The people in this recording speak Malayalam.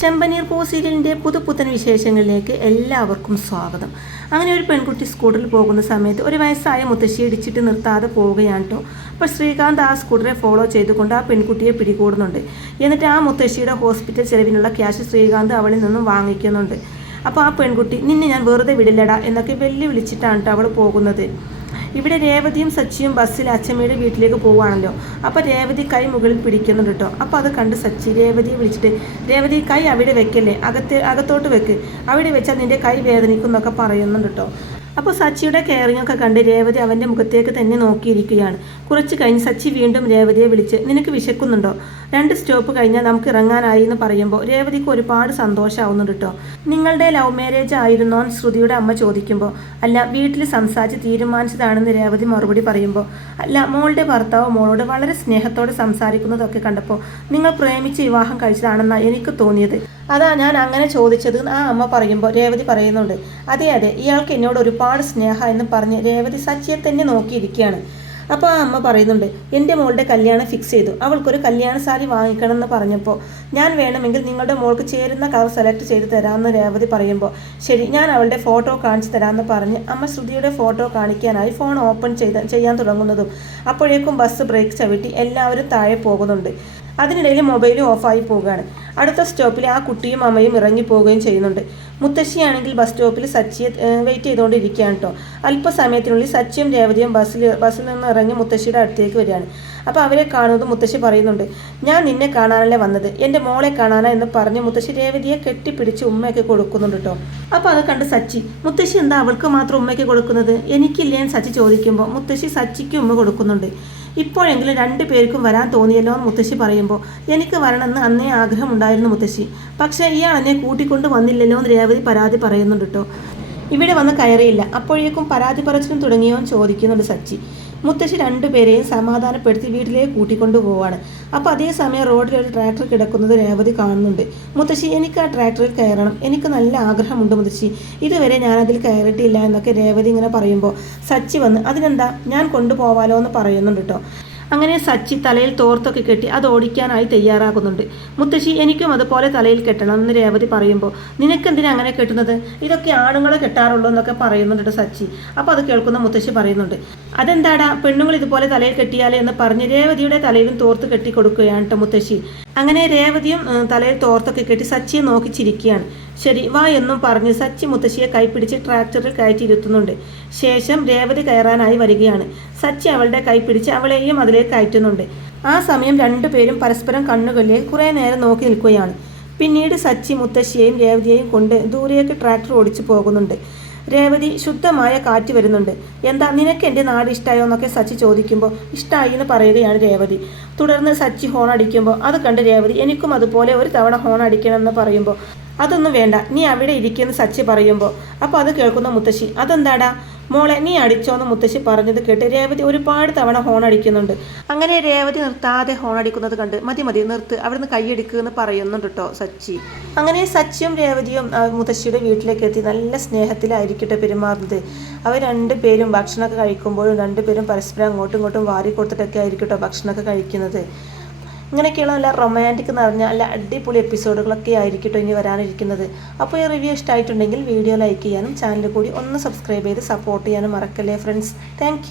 ചെമ്പനീർ പൂ സീരിയലിന്റെ പുതുപുത്തൻ വിശേഷങ്ങളിലേക്ക് എല്ലാവർക്കും സ്വാഗതം. അങ്ങനെ ഒരു പെൺകുട്ടി സ്കൂട്ടറിൽ പോകുന്ന സമയത്ത് ഒരു വയസ്സായ മുത്തശ്ശി ഇടിച്ചിട്ട് നിർത്താതെ പോവുകയാണ് കേട്ടോ അപ്പോൾ ശ്രീകാന്ത് ആ സ്കൂട്ടറെ ഫോളോ ചെയ്തുകൊണ്ട് ആ പെൺകുട്ടിയെ പിടികൂടുന്നുണ്ട്. എന്നിട്ട് ആ മുത്തശ്ശിയുടെ ഹോസ്പിറ്റൽ ചെലവിനുള്ള ക്യാഷ് ശ്രീകാന്ത് അവളിൽ നിന്നും വാങ്ങിക്കുന്നുണ്ട്. അപ്പോൾ ആ പെൺകുട്ടി നിന്നെ ഞാൻ വെറുതെ വിടില്ലടാ എന്നൊക്കെ വെല്ലുവിളിച്ചിട്ടാണ് കേട്ടോ അവൾ പോകുന്നത്. ഇവിടെ രേവതിയും സച്ചിയും ബസ്സിൽ അച്ഛമ്മയുടെ വീട്ടിലേക്ക് പോവുകയാണല്ലോ. അപ്പോൾ രേവതി കൈ മുകളിൽ പിടിക്കുന്നുണ്ട് കേട്ടോ. അപ്പോൾ അത് കണ്ട് സച്ചി രേവതിയെ വിളിച്ചിട്ട് രേവതി കൈ അവിടെ വെക്കല്ലേ? അകത്ത് അകത്തോട്ട് വെക്ക്. അവിടെ വെച്ചാൽ നിന്റെ കൈ വേദനിക്കും എന്നൊക്കെ പറയുന്നുണ്ട് കേട്ടോ. അപ്പോൾ സച്ചിയുടെ കെയറിംഗ് ഒക്കെ കണ്ട് രേവതി അവന്റെ മുഖത്തേക്ക് തന്നെ നോക്കിയിരിക്കുകയാണ്. കുറച്ച് കഴിഞ്ഞ് സച്ചി വീണ്ടും രേവതിയെ വിളിച്ച് നിനക്ക് വിശക്കുന്നുണ്ടോ? രണ്ട് സ്റ്റോപ്പ് കഴിഞ്ഞാൽ നമുക്ക് ഇറങ്ങാനായി എന്ന് പറയുമ്പോൾ രേവതിക്ക് ഒരുപാട് സന്തോഷമാവുന്നുണ്ട് കേട്ടോ നിങ്ങളുടെ ലവ് മാരേജ് ആയിരുന്നോ എന്ന് ശ്രുതിയുടെ അമ്മ ചോദിക്കുമ്പോൾ അല്ല വീട്ടിൽ സംസാരിച്ച് തീരുമാനിച്ചതാണെന്ന് രേവതി മറുപടി പറയുമ്പോൾ അല്ല മോളുടെ ഭർത്താവ് മോളോട് വളരെ സ്നേഹത്തോടെ സംസാരിക്കുന്നതൊക്കെ കണ്ടപ്പോൾ നിങ്ങൾ പ്രേമിച്ച് വിവാഹം കഴിച്ചതാണെന്നാണ് എനിക്ക് തോന്നിയത്. അതാ ഞാൻ അങ്ങനെ ചോദിച്ചത് ആ അമ്മ പറയുമ്പോൾ രേവതി പറയുന്നുണ്ട് അതെ അതെ ഇയാൾക്ക് എന്നോട് ഒരുപാട് സ്നേഹം എന്ന് പറഞ്ഞ് രേവതി സച്ചിയെ തന്നെ നോക്കിയിരിക്കുകയാണ്. അപ്പോൾ ആ അമ്മ പറയുന്നുണ്ട് എന്റെ മോളുടെ കല്യാണം ഫിക്സ് ചെയ്തു. അവൾക്കൊരു കല്യാണ സാരി വാങ്ങിക്കണം എന്ന് പറഞ്ഞപ്പോൾ ഞാൻ വേണമെങ്കിൽ നിങ്ങളുടെ മോൾക്ക് ചേരുന്ന കളർ സെലക്ട് ചെയ്ത് തരാമെന്ന് രേവതി പറയുമ്പോൾ ശരി ഞാൻ അവളുടെ ഫോട്ടോ കാണിച്ചു തരാമെന്ന് പറഞ്ഞ് അമ്മ ശ്രുതിയുടെ ഫോട്ടോ കാണിക്കാനായി ഫോൺ ഓപ്പൺ ചെയ്ത് ചെയ്യാൻ തുടങ്ങുന്നതും അപ്പോഴേക്കും ബസ് ബ്രേക്ക് ചവിട്ടി എല്ലാവരും താഴെ പോകുന്നുണ്ട്. അതിനിടയിൽ മൊബൈൽ ഓഫായി പോവുകയാണ്. അടുത്ത സ്റ്റോപ്പിൽ ആ കുട്ടിയും അമ്മയും ഇറങ്ങി പോവുകയും ചെയ്യുന്നുണ്ട്. മുത്തശ്ശിയാണെങ്കിൽ ബസ് സ്റ്റോപ്പിൽ സച്ചിയെ വെയിറ്റ് ചെയ്തുകൊണ്ടിരിക്കുകയാണ് കേട്ടോ അല്പസമയത്തിനുള്ളിൽ സച്ചിയും രേവതിയും ബസ്സിൽ ബസ്സിൽ നിന്ന് ഇറങ്ങി മുത്തശ്ശിയുടെ അടുത്തേക്ക് വരികയാണ്. അപ്പോൾ അവരെ കാണുന്നത് മുത്തശ്ശി പറയുന്നുണ്ട് ഞാൻ നിന്നെ കാണാനല്ലേ വന്നത്? എന്റെ മോളെ കാണാനാ എന്ന് പറഞ്ഞ് മുത്തശ്ശി രേവതിയെ കെട്ടിപ്പിടിച്ച് ഉമ്മയൊക്കെ കൊടുക്കുന്നുണ്ട് കേട്ടോ അപ്പോൾ അത് കണ്ട് സച്ചി മുത്തശ്ശി എന്താ അവൾക്ക് മാത്രം ഉമ്മയ്ക്ക് കൊടുക്കുന്നത്? എനിക്കില്ലേ? സച്ചി ചോദിക്കുമ്പോൾ മുത്തശ്ശി സച്ചിക്ക് ഉമ്മ കൊടുക്കുന്നുണ്ട്. ഇപ്പോഴെങ്കിലും രണ്ടു പേർക്കും വരാൻ തോന്നിയല്ലോ എന്ന് മുത്തശ്ശി പറയുമ്പോൾ എനിക്ക് വരണമെന്ന് അന്നേ ആഗ്രഹമുണ്ടായിരുന്നു മുത്തശ്ശി. പക്ഷേ ഇയാൾ എന്നെ കൂട്ടിക്കൊണ്ട് വന്നില്ലല്ലോ എന്ന് രേവതി പരാതി പറയുന്നുണ്ട് കേട്ടോ ഇവിടെ വന്ന് കയറിയില്ല. അപ്പോഴേക്കും പരാതി പറച്ചിലും തുടങ്ങിയോ ചോദിക്കുന്നുണ്ട് സച്ചി. മുത്തശ്ശി രണ്ടുപേരെയും സമാധാനപ്പെടുത്തി വീട്ടിലേക്ക് കൂട്ടിക്കൊണ്ടു പോവാണ് അപ്പോൾ അതേസമയം റോഡിൽ ഒരു ട്രാക്ടർ കിടക്കുന്നത് രേവതി കാണുന്നുണ്ട്. മുത്തശ്ശി എനിക്ക് ആ ട്രാക്ടറിൽ കയറണം. എനിക്ക് നല്ല ആഗ്രഹമുണ്ട് മുത്തശ്ശി. ഇതുവരെ ഞാൻ അതിൽ കയറിയിട്ടില്ല എന്നൊക്കെ രേവതി ഇങ്ങനെ പറയുമ്പോൾ സച്ചി വന്ന് അതിനെന്താ? ഞാൻ കൊണ്ടുപോവാലോ എന്ന് പറയുന്നുണ്ട് കേട്ടോ അങ്ങനെ സച്ചി തലയിൽ തോർത്തൊക്കെ കെട്ടി അത് ഓടിക്കാനായി തയ്യാറാകുന്നുണ്ട്. മുത്തശ്ശി എനിക്കും അതുപോലെ തലയിൽ കെട്ടണം എന്ന് രേവതി പറയുമ്പോൾ നിനക്കെന്തിനാ അങ്ങനെ കെട്ടുന്നത്? ഇതൊക്കെ ആണുങ്ങളെ കെട്ടാറുള്ളൂ എന്നൊക്കെ പറയുന്നുണ്ട് സച്ചി. അപ്പോൾ അത് കേൾക്കുന്ന മുത്തശ്ശി പറയുന്നുണ്ട് അതെന്താടാ? പെണ്ണുങ്ങൾ ഇതുപോലെ തലയിൽ കെട്ടിയാലേ എന്ന് പറഞ്ഞ് രേവതിയുടെ തലയിലും തോർത്ത് കെട്ടി കൊടുക്കുകയാണ് കേട്ടോ മുത്തശ്ശി. അങ്ങനെ രേവതിയും തലയിൽ തോർത്തൊക്കെ കെട്ടി സച്ചിയെ നോക്കി ചിരിക്കുകയാണ്. ശരി വാ എന്നും പറഞ്ഞ് സച്ചി മുത്തശ്ശിയെ കൈപ്പിടിച്ച് ട്രാക്ടറിൽ കയറ്റിയിരുത്തുന്നുണ്ട് ശേഷം രേവതി കയറാനായി വരികയാണ്. സച്ചി അവളുടെ കൈപ്പിടിച്ച് അവളെയും അതിലേക്ക് കയറ്റുന്നുണ്ട്. ആ സമയം രണ്ടുപേരും പരസ്പരം കണ്ണുകളിൽ കുറേ നേരം നോക്കി നിൽക്കുകയാണ്. പിന്നീട് സച്ചി മുത്തശ്ശിയെയും രേവതിയെയും കൊണ്ട് ദൂരേക്ക് ട്രാക്ടർ ഓടിച്ചു പോകുന്നുണ്ട്. രേവതി ശുദ്ധമായ കാറ്റ് വരുന്നുണ്ട്. എന്താ നിനക്ക് എന്റെ നാട് ഇഷ്ടമായോ എന്നൊക്കെ സച്ചി ചോദിക്കുമ്പോൾ ഇഷ്ടമായി എന്ന് പറയുകയാണ് രേവതി. തുടർന്ന് സച്ചി ഹോൺ അടിക്കുമ്പോൾ അത് കണ്ട് രേവതി എനിക്കും അതുപോലെ ഒരു തവണ ഹോൺ അടിക്കണം എന്ന് പറയുമ്പോൾ അതൊന്നും വേണ്ട നീ അവിടെ ഇരിക്കുമെന്ന് സച്ചി പറയുമ്പോൾ അപ്പോൾ അത് കേൾക്കുന്ന മുത്തശ്ശി അതെന്താടാ? മോളെ നീ അടിച്ചോന്ന് മുത്തശ്ശി പറഞ്ഞത് കേട്ട് രേവതി ഒരുപാട് തവണ ഹോൺ അടിക്കുന്നുണ്ട്. അങ്ങനെ രേവതി നിർത്താതെ ഹോൺ അടിക്കുന്നത് കണ്ട് മതി മതി നിർത്ത് അവിടുന്ന് കൈയെടുക്കുക എന്ന് പറയുന്നുണ്ട് കേട്ടോ സച്ചി. അങ്ങനെ സച്ചിയും രേവതിയും മുത്തശ്ശിയുടെ വീട്ടിലേക്ക് എത്തി. നല്ല സ്നേഹത്തിലായിരിക്കട്ടെ പെരുമാറുന്നത്. അവർ രണ്ടുപേരും ഭക്ഷണമൊക്കെ കഴിക്കുമ്പോഴും രണ്ടുപേരും പരസ്പരം അങ്ങോട്ടും ഇങ്ങോട്ടും വാരി കൊടുത്തിട്ടൊക്കെ ആയിരിക്കട്ടോ ഭക്ഷണമൊക്കെ കഴിക്കുന്നത്. ഇങ്ങനെയൊക്കെയുള്ള നല്ല റൊമാന്റിക് നിറഞ്ഞ നല്ല അടിപൊളി എപ്പിസോഡുകളൊക്കെ ആയിരിക്കട്ടോ ഇനി വരാനിരിക്കുന്നത്. അപ്പോൾ ഈ റിവ്യൂ ഇഷ്ടമായിട്ടുണ്ടെങ്കിൽ വീഡിയോ ലൈക്ക് ചെയ്യാനും ചാനൽ കൂടി ഒന്ന് സബ്സ്ക്രൈബ് ചെയ്ത് സപ്പോർട്ട് ചെയ്യാനും മറക്കല്ലേ ഫ്രണ്ട്സ് താങ്ക്